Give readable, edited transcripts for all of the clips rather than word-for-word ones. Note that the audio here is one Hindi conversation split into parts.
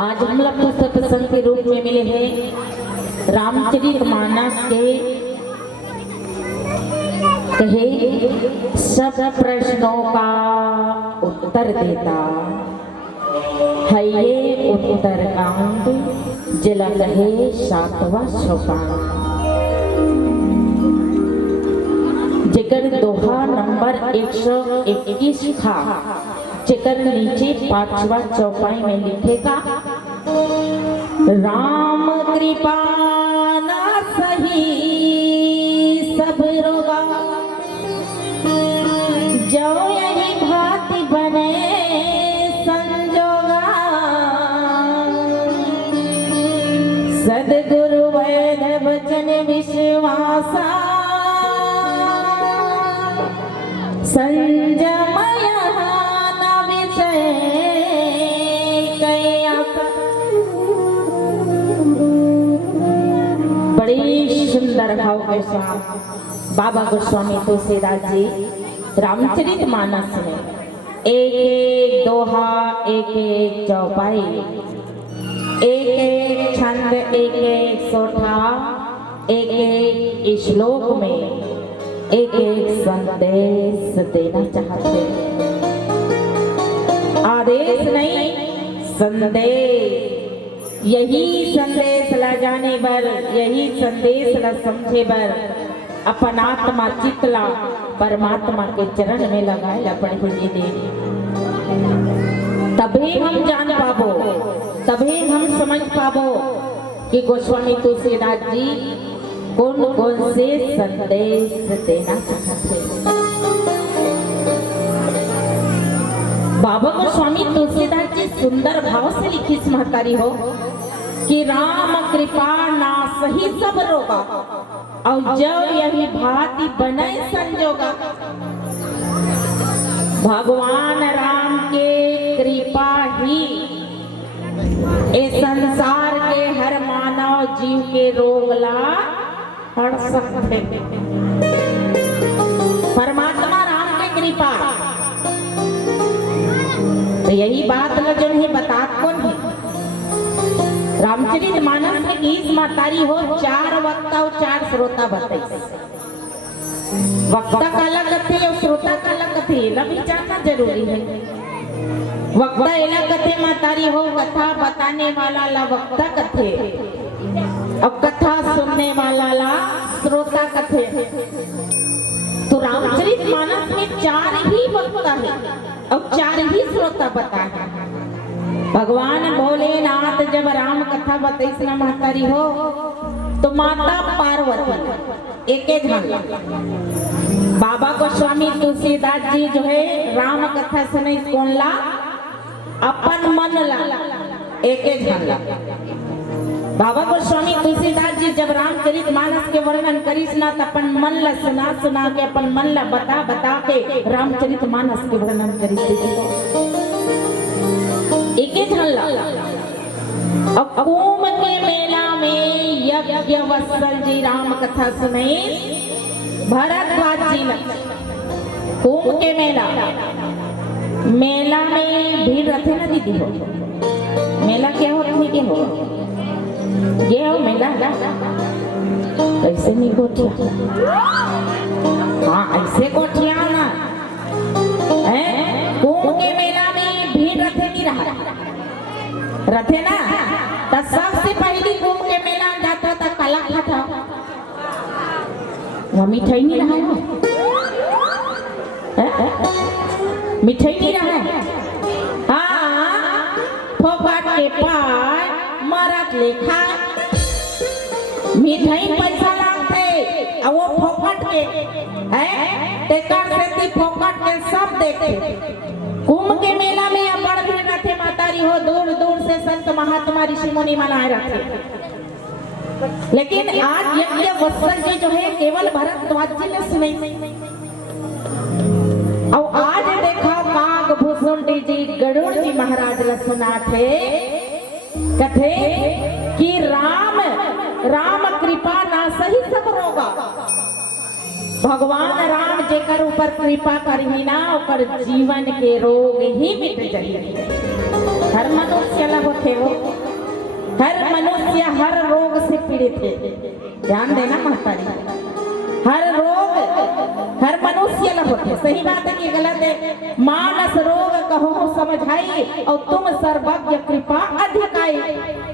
आज हम लोग तो सत्संग के रूप में मिले हैं रामचरितमानस के कहे सब प्रश्नों का उत्तर देता है ये उत्तरकांड जिला कहे 7वां सोपान। जिकर दोहा नंबर 121 था, जिकर नीचे 5वां चौपाई में लिखेगा राम कृपा ना सही सब रोगा, जो यही भांति बने संजोगा, सदगुरु वैद वचन विश्वासा, संजमय न विषय कयासा। बड़ी सुंदर भाव के साथ बाबा गोस्वामी तुलसीदास जी रामचरितमानस में एक एक दोहा, एक एक चौपाई, एक एक छंद, एक एक सोठा, एक एक श्लोक में एक एक संदेश देना चाहते। आदेश नहीं, संदेश। यही संदेश ला जाने बर, यही संदेश ला समझे बर अपन आत्मा चितला परमात्मा के चरण में लगाए ला पड़े दे, तभी हम जान पाबो, तभी हम समझ पाबो कि गोस्वामी तुलसीदास जी कौन कौन से संदेश देना चाहते। बाबा गोस्वामी तुलसीदास जी सुंदर भाव से लिखी महतारी हो कि राम कृपा ना सही सब रोगा, और जब यही भांति बने संजोगा। भगवान राम के कृपा ही इस संसार के हर मानव जीव के रोग ला हर सकते। परमात्मा राम के कृपा, तो यही बात ल जो नहीं बता कौन है। रामचरितमानस में गीत मातारी हो 4 वक्ता और 4 श्रोता बताई। वक्ता का अलग कथे और श्रोता का अलग कथे ला भी जानना जरूरी है। वक्ता अलग कथे मातारी हो, कथा बताने वाला ला वक्ता कथे, और कथा सुनने वाला ला श्रोता कथे। तो रामचरितमानस में 4 ही वक्ता है और 4 ही श्रोता बता है। भगवान भोलेनाथ जब राम कथा बताई ना महतारी हो, तो माता पार्वती एक झांका। बाबा गोस्वामी तुलसीदास जी जो है राम कथा सुने कौन ला, अपन मन ला एक झांका। बाबा गोस्वामी तुलसीदास जी जब रामचरितमानस के वर्णन करीस ना, तो अपन मन ला सुना सुना के, अपन मन ला बता बता के रामचरितमानस के वर्णन करीस। एक झल्ला अब कुंभ के मेला में यज्ञ वत्सल जी राम कथा सुने भरद्वाज जी ने। कुंभ के मेला में भीड़ रहते ना दीदी हो। मेला क्या हो ठीक है हो, ये हो मेला ऐसे नहीं गोटिया, हाँ ऐसे गोटिया ना है। कुंभ के मेला में भीड़ रथे नहीं रहा, रथे ना। तो सबसे पहली कुंभ के मेला में जाता था काला खाता, वह मिठाई नहीं रहा है, मिठाई नहीं रहा है। हाँ फोकट के पार मरत लेखा मिठाई पैसा लागते, और वो फोकट के है टेकर से फोकट के सब देखते। कुंभ के मेला में अब बड़ भीड़ रहते मातारी हो, दूर दूर से संत महात्मा ऋषि मुनि मनाए रहते। लेकिन आज यज्ञ वत्सल जी जो है केवल भरद्वाज जी ने सुनी, और आज देखा काकभूषुंडी जी गरुड़ जी महाराज ने सुना थे कथे कि राम कृपा ना सही सब रोगा। भगवान राम जेकर ऊपर कृपा करही ना, ओकर जीवन के रोग ही मिट जाई हर मनुष्य ला होते हो, हर मनुष्य हर रोग से पीड़ित है। ध्यान देना महतारी, हर रोग हर मनुष्य ला होते। सही बात है कि गलत है? मानस रोग कहो समझाई और तुम सर्वज्ञ कृपा अधिकाई,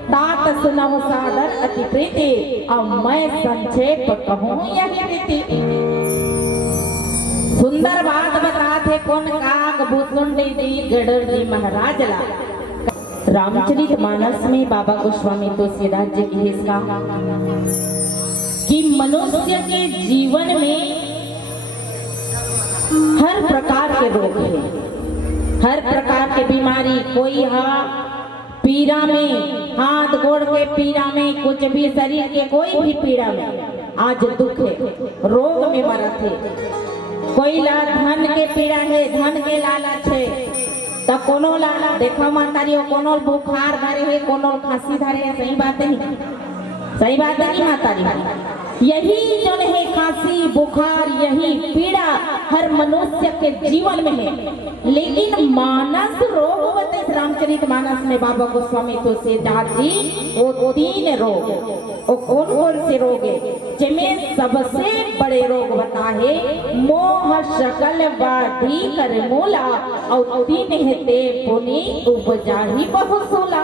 तात सुनहु सादर अति प्रीति और मैं संक्षेप कहूँ यही रीति। सुंदर बात बताते कौन काग भूसुंडी जी गडर जी महाराज ला। रामचरित मानस में बाबा गोस्वामी तुलसीदास जी की हिस्सा कि मनुष्य के जीवन में हर प्रकार के रोग है, हर प्रकार के बीमारी। कोई पीड़ा में, हाथ गोड़ के पीड़ा में, कुछ भी शरीर के कोई भी पीड़ा में आज दुख है, रोग में मरत है। कोई ला धन के पीड़ा है, धन के लालच है, तो कोनो ला देखो मातारियों कोनो बुखार धरे है, कोनो खांसी धरे है। सही बात है, सही बात है मातारी। यही जो है खांसी बुखार, यही पीड़ा हर मनुष्य के जीवन में है। लेकिन मानस रोग बताइए रामचरित मानस में बाबा गोस्वामी तुलसीदास जी वो 3 रोग, वो कौन कौन से रोग है? जिनमें सबसे बड़े रोग बता है मोह शकल बाधी कर मूला और 3 है ते पुनि उपजाही बहुसूला।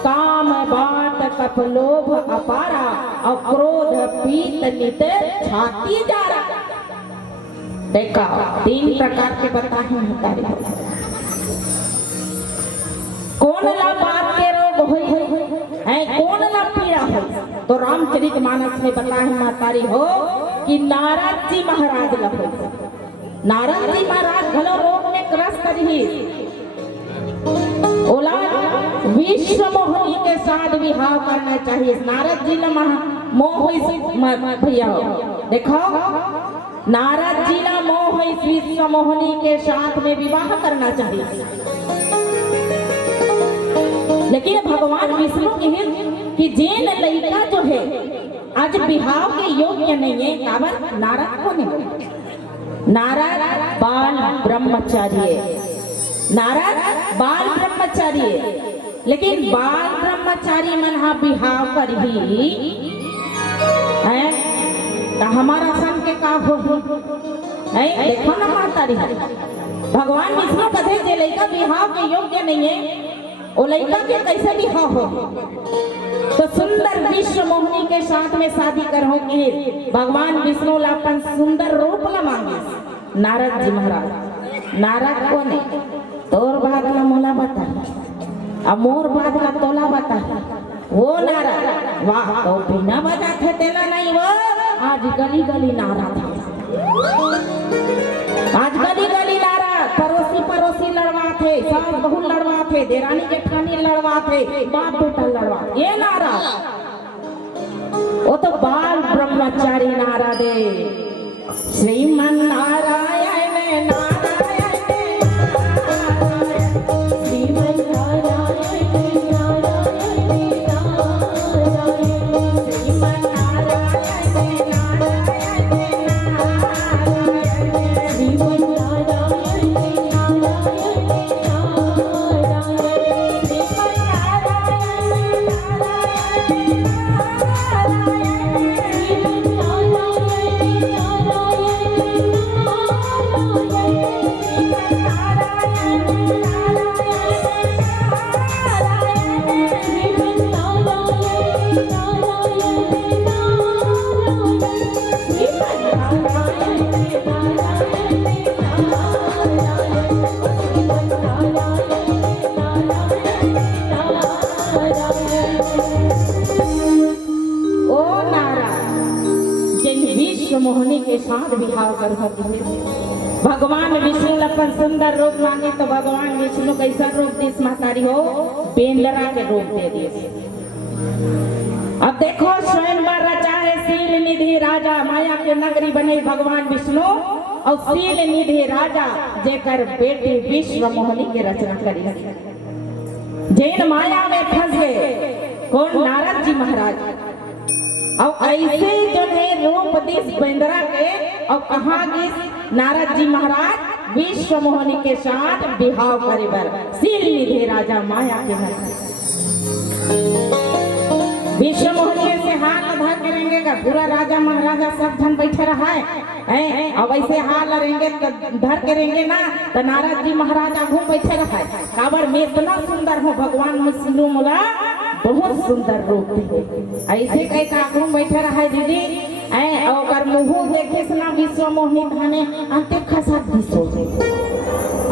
काम बात कप लोभ अपारा और क्रोध पीत नित छाती जारा। देखा 3 प्रकार के बताए महतारी। कौन ला बात के रोग है, कौन ला पीड़ा है? तो रामचरित मानस में बताए महतारी हो कि नारद जी महाराज ला हो। नारद जी महाराज घलो रोग में ग्रस्त रही। ओला विश्व मोहिनी के साथ विवाह करना चाहिए। नारद जी ला मोह भैया देखो, नारद जी ला मोह विश्व मोहिनी के साथ में विवाह करना चाहिए। लेकिन भगवान विष्णु की जेन लड़का जो है आज विवाह के योग्य नहीं है। काबर? नारद कौन है? नारद बाल ब्रह्मचारी, नारद बाल ब्रह्मचारी। लेकिन बाल ब्रह्मचारी मन विवाह कर ही है तो हमारा सन के का हो है? देखो ना मातारी, भगवान विष्णु कथे जे लड़का विवाह के योग्य नहीं है, वो लड़का के कैसे विवाह हो? तो सुंदर विश्व मोहिनी के साथ में शादी करोगे। भगवान विष्णु ला अपन सुंदर रूप ला मांगे नारद जी महाराज। नारद कौन है? तोर बात ला मोला बता, अब मोर बात ला तोला बता। वो नारद वाह तो बिना बजा थे तेला नहीं, वो आज गली गली नारद, आज गली गली नारद। पड़ोसी पड़ोसी लड़वा थे, सास बहू लड़वा थे, देरानी जेठानी लड़वा थे, बाप बेटा लड़वा। ये नारद वो तो बाल ब्रह्मचारी नारद है। श्रीमन नारायण नारायण श्रीमन नारायण नारायण श्रीमन नारायण नारायण श्रीमन नारायण मोहिनी के साथ विवाह कर भगवान विष्णु अपन सुंदर रूप मांगे तो भगवान विष्णु कैसा रूप दिस महतारी हो? बेंदरा के रूप दे दिए। अब देखो स्वयं रचा है शील निधि राजा, माया के नगरी बने भगवान विष्णु और शील निधि राजा जेकर बेटी विश्व मोहिनी के रचना करी। जैन माया में फंस गए कौन? नारद जी महाराज। और ऐसे जो है रूप दिस बेंदरा के और कहाँ गिस नारद जी महाराज विश्व मोहनी के साथ बिहाव करे बर सिर निधे राजा माया के घर। विश्व मोहनी से हाल लधा के रहेंगे का पूरा राजा महाराजा सब धन बैठे रहा है अब ऐसे हाल रहेंगे तो धर के रहेंगे ना तो नारद जी महाराजा घूम बैठे रहा है काबर में इतना सुंदर हो भगवान विष्णु मोला बहुत सुंदर रूप थे ऐसे कई का घूम बैठे रहा है दीदी और मुँह देखे सना विश्व मोहिनी धाने अंते खसा दिसो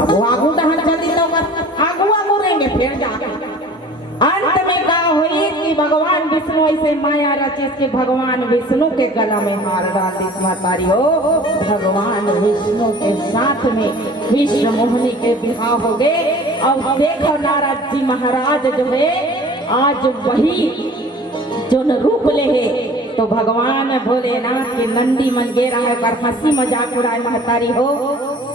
अब वो आगू दहन जल्दी तो आगू आगू रहेंगे फिर जाके अंत में का हुई कि भगवान विष्णु ऐसे माया रचे कि भगवान विष्णु के गला में हार डाल दी मातारी हो भगवान विष्णु के साथ में विश्व मोहिनी के विवाह हो गए। और देखो नारद जी महाराज जो है आज वही जो न रूप ले है तो भगवान भोलेनाथ के नंदी मन गे रहा है पर हंसी मजाक उड़ाए महतारी हो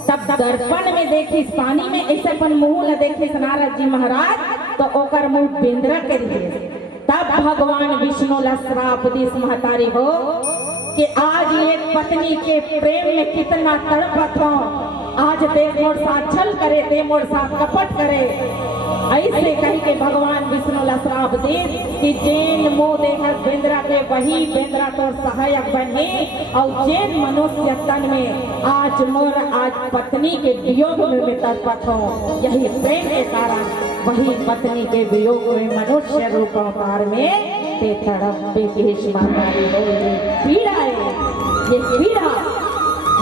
तब दर्पण में देखी पानी में ऐसे पन मुंह ल देखी नारद जी महाराज तो ओकर मुंह बेंद्रा के रहे तब भगवान विष्णु ला श्राप दिस महतारी हो कि आज एक पत्नी के प्रेम में कितना तड़पत हो आज दे मोर साथ छल करे दे मोर साथ कपट करे ऐसे कही के भगवान विष्णु ला श्राप दे कि जैन मोह देहत बेंद्रा के वही बेंद्रा तो सहायक बने और जैन मनुष्य तन में आज मोर आज पत्नी के वियोग में तड़पत हो यही प्रेम के कारण वही पत्नी के वियोग में मनुष्य रूप अवतार में ते तड़प पे केश मातारी हो पीड़ा है ये पीड़ा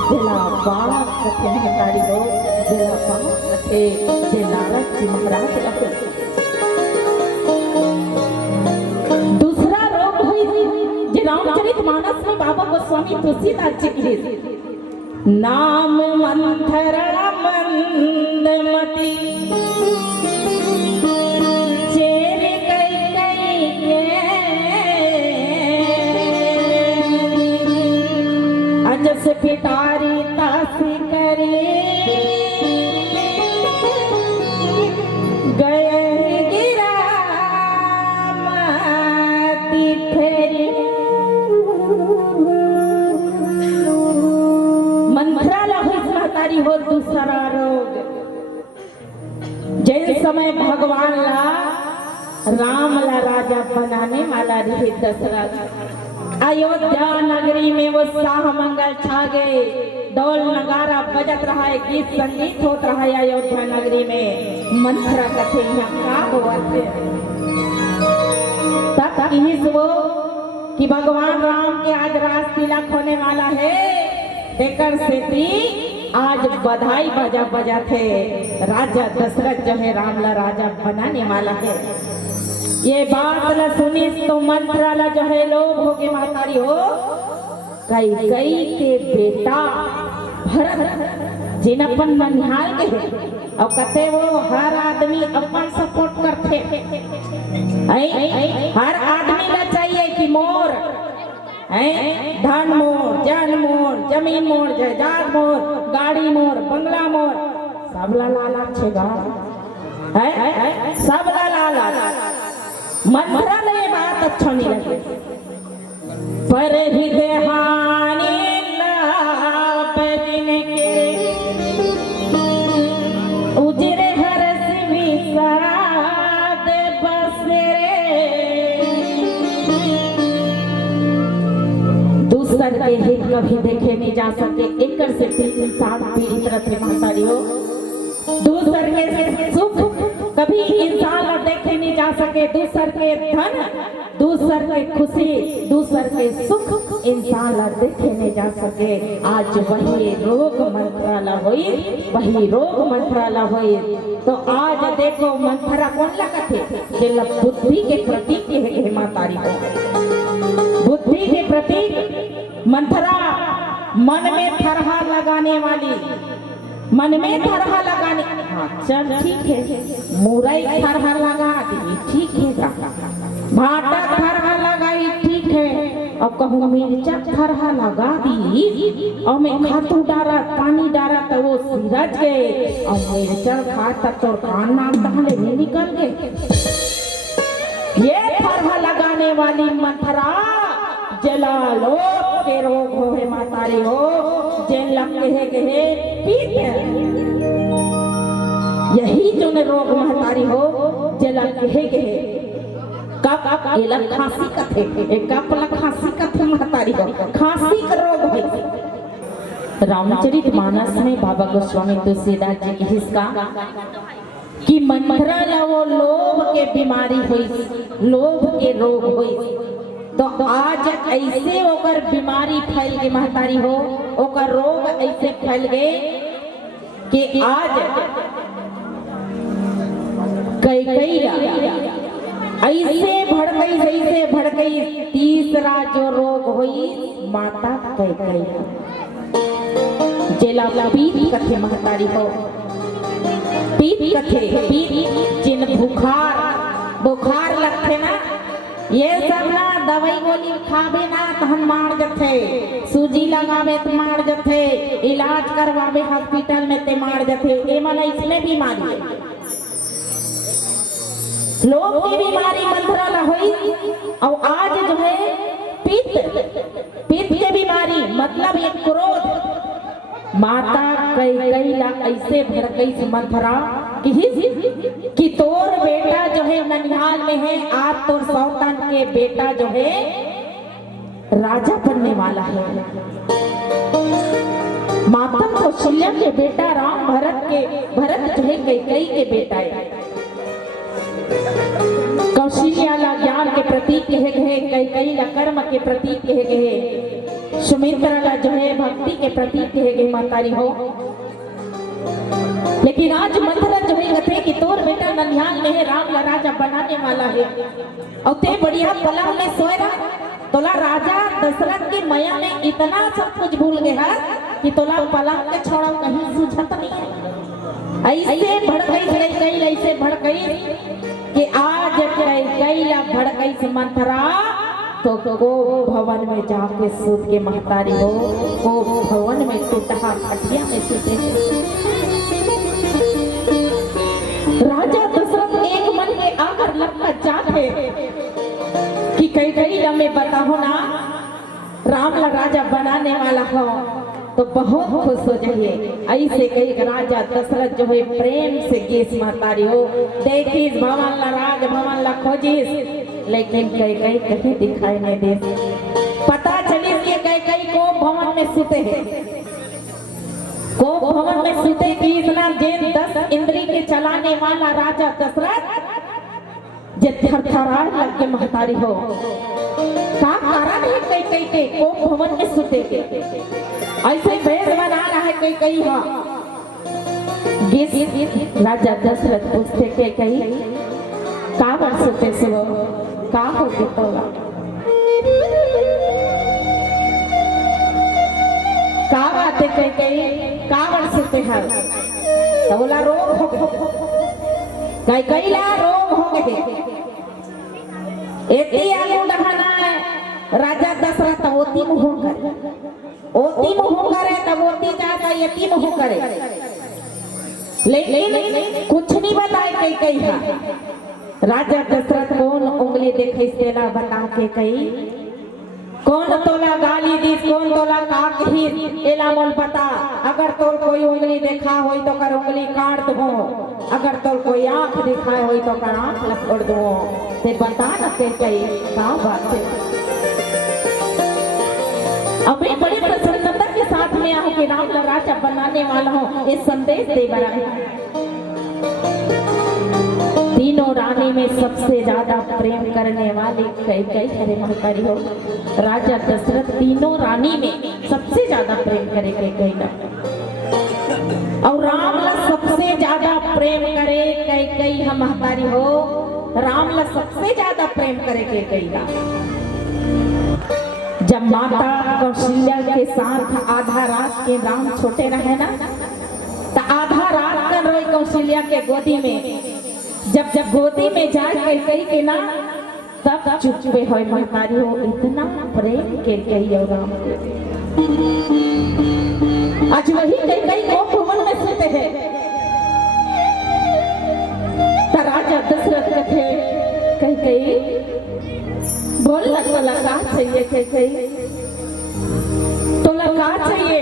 जिला बाप कथे महतारी हो जिला बाप कथे जे नारद जी महाराज कथे दूसरा रोग हुई जे रामचरित मानस में बाबा गोस्वामी तुलसीदास जी की नाम मंथरा मंदमती चेरे कई कई के अजस पितारी तासी करे हो दूसरा रोग जैसे समय भगवान ला राम ला राजा बनाने वाला रहे दशरथ अयोध्या नगरी में वो शाह मंगल छा गए डोल नगारा बजत रहा है गीत संगीत होता रहा है अयोध्या नगरी में मंथरा कथे यहाँ का हुआ थे तब वो कि भगवान राम के आज राज तिलक होने वाला है देकर से आज बधाई बजा बजा थे राजा दशरथ जो है राम ला राजा बनाने वाला है ये बात ला सुनी तो मंत्रा ला जो है लोग हो के मातारी हो कई कई के बेटा भरत जिन अपन ननिहाल के है और कहते वो हर आदमी अपन सपोर्ट करते हर आदमी ला चाहिए कि मोर धन मोर जन मोर जमीन मोर जायदाद मोर गाड़ी मोर बंगला मोर सब ला लालच छेगा सब ला लालच मंत्रा ने बात अच्छा नहीं लगे पर हृदय हानि लाप जिनके उजरे हर विषाद बसरे दूसर के हित कभी देखे नहीं जा सकते एक से 3 इंसान पीड़ित रहते मातारी हो दूसर के सुख कभी इंसान देखे नहीं जा सके दूसर के धन दूसर के खुशी दूसर के सुख इंसान देखे नहीं जा सके आज वही रोग मंत्राला हुई वही रोग मंत्राला हुई तो आज देखो मंत्रा कौन लगा थे बुद्धि के प्रतीक है मातारी को बुद्धि के प्रतीक मंत्रा मन में थरहा लगाने वाली मन में थरहा लगाने हाँ चल ठीक है मुरई थरहा लगा दी ठीक है भाटा थरहा लगाई ठीक है अब कहूँ मिर्चा थरहा लगा दी और मैं खातू डारा पानी डारा तो वो सिरज गए और मिर्चा खाता तो कान नाम डाले नहीं निकल गए ये थरहा लगाने वाली मंथरा जला लो के रोग हो है मातारी हो जेल जेला कहे गए पीत यही जो ने रोग महतारी हो जेला कहे गए कप एला खांसी कथे एक कपला खांसी कथे महतारी हो खांसी का रोग है। रामचरितमानस में बाबा गोस्वामी तुलसीदास जी की हिस्सा कि मंथरा ला वो लोभ के बीमारी हुई लोभ के रोग हुई तो आज ऐसे ओकर बीमारी फैल गई महतारी हो ओकर रोग ऐसे फैल गए कि आज कई ऐसे भड़ गई जैसे भड़ गई तीसरा जो रोग हुई माता कई जेला पीत कथे महतारी हो पीत कथे पीत जिन बुखार लगते ना ये सब ना दवाई गोली खावे ना तहन मार जथे सूजी लगावे तो मार जथे इलाज करवावे हॉस्पिटल में ते मार जथे ए माने इसमें बीमारी लोग की बीमारी मंथरा ला हुई और आज जो है पीत की बीमारी मतलब ये क्रोध माता कई ला ऐसे भड़कई से मंथरा कि तोर बेटा जो है ननिहाल में है आप तोर सौतन के बेटा जो है राजा बनने वाला है। माता कौशल्या के बेटा राम भरत जो है कई के बेटा है कौशल्या ला ज्ञान के प्रतीक कहे गए कई ला कर्म के प्रतीक कहे गए सुमित्रा ला जो है भक्ति के प्रतीक कहे गए महतारी हो। लेकिन आज मंथरा जो है कहते कि तोर बेटा ननिहाल में है राम ला राजा बनाने वाला है और ते बढ़िया पलंग में सोए रहा तोला राजा दशरथ की माया में इतना सब कुछ भूल गया कि तोला पलंग के छोड़ा कहीं सूझत नहीं ऐसे भड़ गई ऐसे भड़ गई कि आज कई ला भड़ गई से मंथरा तो को भवन में जाके सूत के महतारी हो को भवन में टूटा खटिया में सूते राजा दशरथ एक मन में आकर लगता चाहते कि कई में बताओ ना राम ला राजा बनाने वाला हो तो बहुत खुश हो जाइए। ऐसे कई राजा दशरथ जो है प्रेम से गेस महतारी हो देखिस भवन ला राज भवन ला खोजिस लेकिन कई कहीं दिखाई नहीं दे पता चली कि कई को भवन में सुते हैं को भवन में सुते कि इतना जेन 10 इंद्री के चलाने वाला राजा दशरथ जे थरथराए लग के महतारी हो का कारण है कई के को भवन में सुते के ऐसे भेष बना रहा है कई हा राजा दशरथ पूछते के कई का बर सुते सुबह का हो तोला का बात कई का बर सुते है तोला रोग हो कई ला रोग हो गए एती आलू डहाना है राजा दशरथ ओती मुंह करे तब ओती जाता यती मुंह करे लेकिन कुछ नहीं बताए कई हा राजा दशरथ कौन उंगली देखे तेला बता के कई कौन तोला गाली दी कौन तोला काक ही एला मोल बता अगर तोर कोई उंगली देखा होई तो कर उंगली काट दो अगर तोर कोई आंख दिखाए होई तो कर आंख लफड़ दो ते बता न के कई का बात है। अभी बड़ी प्रसन्नता के साथ में आओ कि राम ला राजा बनाने वाला हो ये संदेश दे बड़ा तीनों रानी में सबसे ज्यादा प्रेम करने वाले कई हरे महतारी हो राजा दशरथ तीनों रानी में सबसे ज्यादा प्रेम करे कई ना और राम ला सबसे ज्यादा प्रेम करे कई हम महतारी हो राम ला सबसे ज्यादा प्रेम करे कई ना। जब माता कौशल्या के साथ आधा रात के राम छोटे रहे ना तो आधा रात कर रोई कौशल्या के गोदी में जब गोदी में जाए कई के ना तब चुपे हो महतारी हो इतना प्रेम के कही और राम आज वही कई को भवन में सोते हैं तो राजा दशरथ कथे कई बोल लगा चाहिए कई तो लगा चाहिए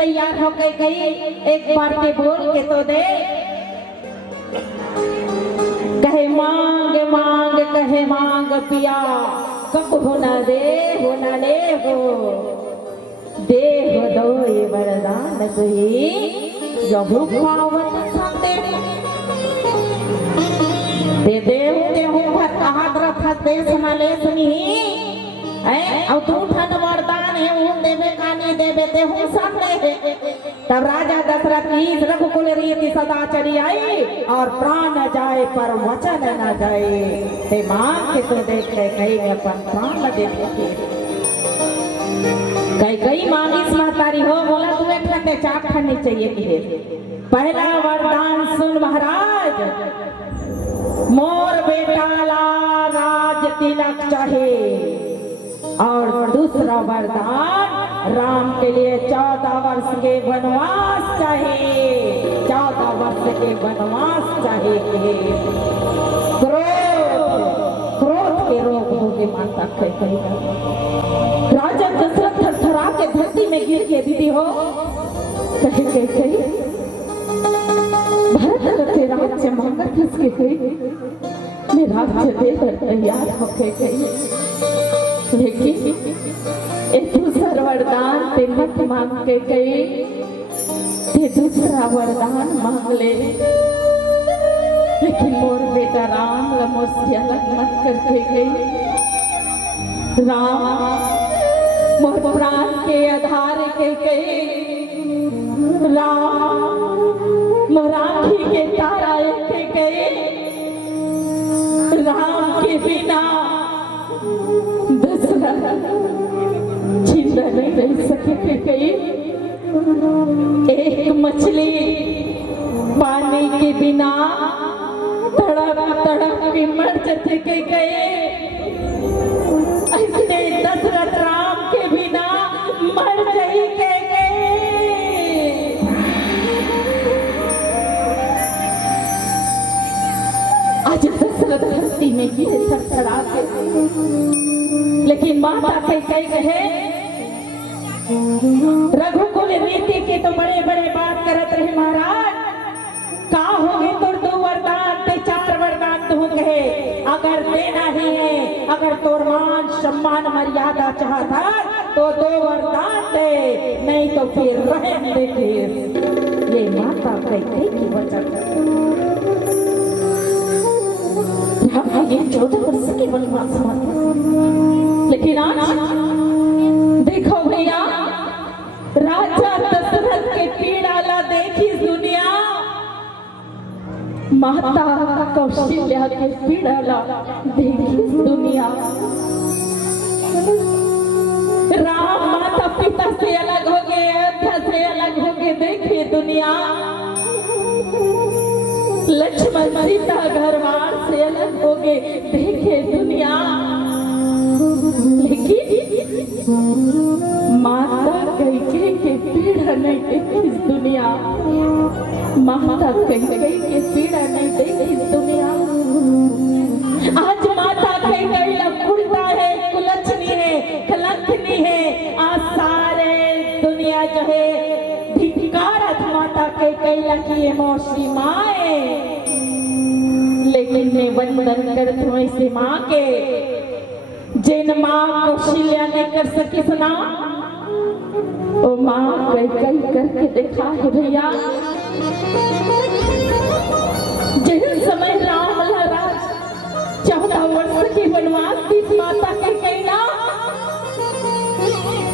तैयार हो गई, एक बार के बोल के तो दे। कहे मांग मांग कहे मांग पिया, कब हो न दे हो न ले हो, दे हो दो ये वरदान तुही जो भूखावत संते दे दे हो भर हाथ रथ दे समाले सुनी ऐ और तू ठन वरदान है वो देवे कानी देवे ते हूँ सामने। तब राजा दशरथ की रघुकुल रीति सदा चली आई, और प्राण न जाए पर वचन न जाए, ते मां के तो देख ले कहीं में अपन प्राण न देते कई मांगी महतारी हो, बोला तू एक ठंडे चाप ठंडी चाहिए कि पहला वरदान सुन महाराज, मोर बेटा ला राज तिलक चाहे, और दूसरा वरदान राम के लिए 14 वर्ष के वनवास चाहिए, 14 वर्ष के वनवास चाहिए। क्रोध के रोग होगे माता कही राजा दशरथ थरथरा के धरती में गिर के दीदी हो कहे भरत के राज्य मांगा किसके गई, मैं राज्य देकर तैयार होके गई, लेकिन एक दूसरा वरदान ते मत मांग के गई, ते दूसरा वरदान मांग ले, लेकिन मोर बेटा राम मुझसे अलग मत करके गई। राम मोर प्राण के आधार के गई, राम मोराठी के तारा के गई, राम के बिना जिंदा नहीं रह सके गई। एक मछली पानी के बिना तड़प तड़प के मर जाते के गए, ऐसे दशरथ राम के बिना मर गई के गए। आज दशरथ धरती में गिरे थरथरा के, लेकिन माता कहे रघुकुल रीति के तो बड़े बड़े बात करत रहे महाराज, का होगी तो 2 वरदान ते 4 वरदान तू कहे, अगर देना ही है, अगर तोर मान सम्मान मर्यादा चाहता तो 2 वरदान दे, नहीं तो फिर रहने दे। ये माता कही की वचन, ये 14 वर्ष के वनवास माता, लेकिन आज देखो भैया राजा दशरथ के पीड़ा ला देखी दुनिया, माता कौशल्या के पीड़ा ला देखी दुनिया। राम माता पिता से अलग हो गए, अयोध्या से अलग हो गए, देखिए दुनिया। लक्ष्मण सीता घरवार से अलग हो गए, देखिए दुनिया। लेकिन माता कैकेयी के पीड़ा नहीं देखी इस दुनिया, माता कैकेयी के पीड़ा नहीं देखी इस दुनिया। आज माता कैकेयी कुलता है, कुलच्छनी है, कलंकनी है, आज सारे दुनिया जो है धिक्कारत माता कैकेयी की ये मौसी माए, लेकिन मैं वंदन करत हूँ ऐसे माँ के जिन माँ कौशल्या ने कर सकी सुना, वो माँ कैकेयी करके देखा है भैया। जिस समय राम महाराज 14 वर्ष की वनवास थी माता कैकेयी ना,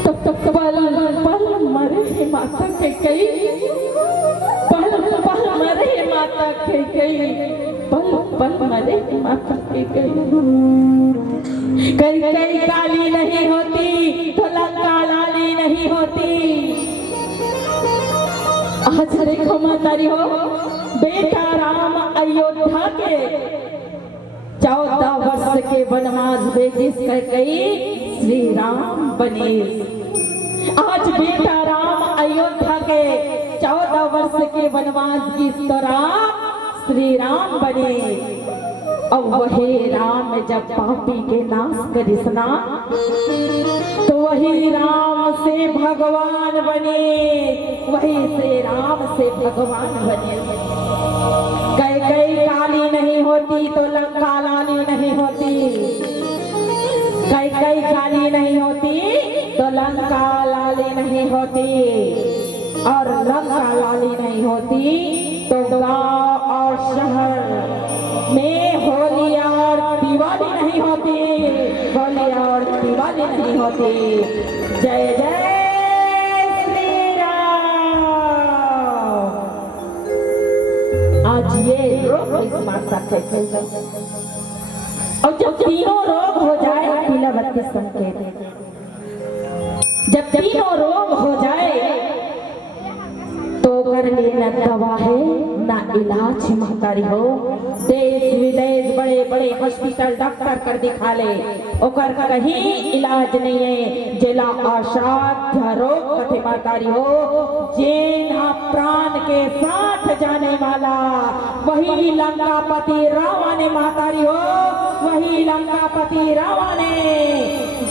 तो पल पल मरे माता कैकेयी, पल पल मरे माता कैकेयी, पल पल मरे माता कैकेयी। कैकेयी काली नहीं होती तो लंका लाली नहीं होती। आज देखो मातारी हो, बेटा राम अयोध्या के 14 वर्ष के वनवास भेजिस कैकेयी श्री राम बने। आज बेटा राम अयोध्या के 14 वर्ष के वनवास की तरह श्री राम बने। अब वही राम जब पापी के नाश करिसना तो वही राम से भगवान बने, वही से राम से भगवान बने। कई काली नहीं होती तो लंका लाली नहीं होती, कई काली नहीं होती तो लंका लाली नहीं होती, और लंका लाली नहीं होती तो गांव और शहर में होली और दिवाली नहीं होती, होली और दिवाली नहीं होती। जय जय श्री राम। आज ये रोग इस माता कैसे, और जब तीनों रोग हो जाए, पीला बत्ती संकेत, जब तीनों रोग हो जाए तो कर लेना दवा है ना इलाज महतारी हो। देश विदेश बड़े बड़े हॉस्पिटल डॉक्टर कर दिखा ले, ओकर कहीं इलाज नहीं है। जिला असाध्य रोग कथे महतारी हो, जेना प्राण के साथ जाने वाला वही लंकापति रावण महतारी हो, वही लंकापति रावण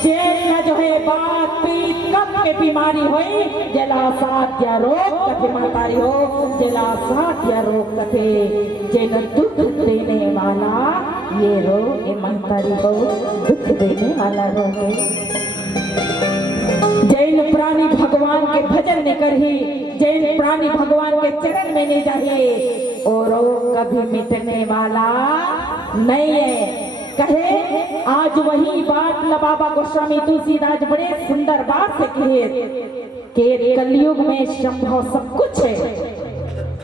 जेल जो है बात पीत कब के बीमारी हुई, जला साध्य रोग कथे महतारी हो, जला साध्य रोग कथे जेन दुख देने वाला ये रोग ए महतारी हो, दुख देने वाला रोग है। जैन प्राणी भगवान के भजन ने करही, जैन प्राणी भगवान के चरण में नहीं जाए, और रोग कभी मिटने वाला नहीं है। कहे आज वही बात बाबा गोस्वामी तुलसीदास बड़े सुंदर बात से कहे कि कलयुग में संभव सब कुछ है,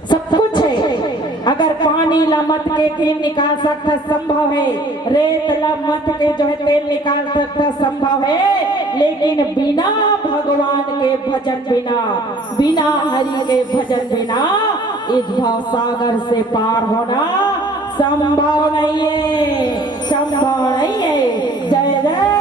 सब कुछ है। अगर पानी ला मत के तेल निकाल सकता संभव है, रेत ला मत के जो है तेल निकाल सकता संभव है, लेकिन बिना भगवान के भजन बिना, बिना हरि के भजन बिना इस भाव सागर से पार होना संभव नहीं है, संभव नहीं है। जय जय